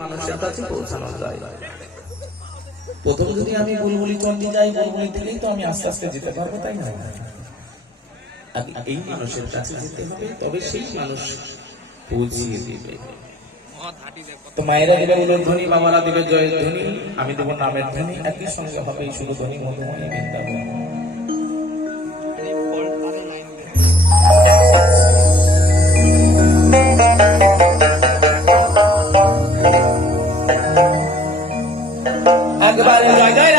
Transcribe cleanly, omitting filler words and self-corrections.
মানুষের কাছে পৌঁছানো যায়। প্রথম যদি আমি বুলবুলি চন্ডী যাই, বুলবুলি থেকেই তো আমি আস্তে আস্তে যেতে পারবো, তাই না? এই মানুষের কাছে যেতে হবে, তবে সেই মানুষ পৌঁছিয়ে দিবে। তো মায়েরা দিবে উলোর ধ্বনি, বাবারা দিবে জয়ের ধ্বনি, আমি দেবো নামের ধ্বনি, একই সঙ্গে হবে এই শুধু ধ্বনি মধুময় বৃন্দাবন। একবার জায়গায়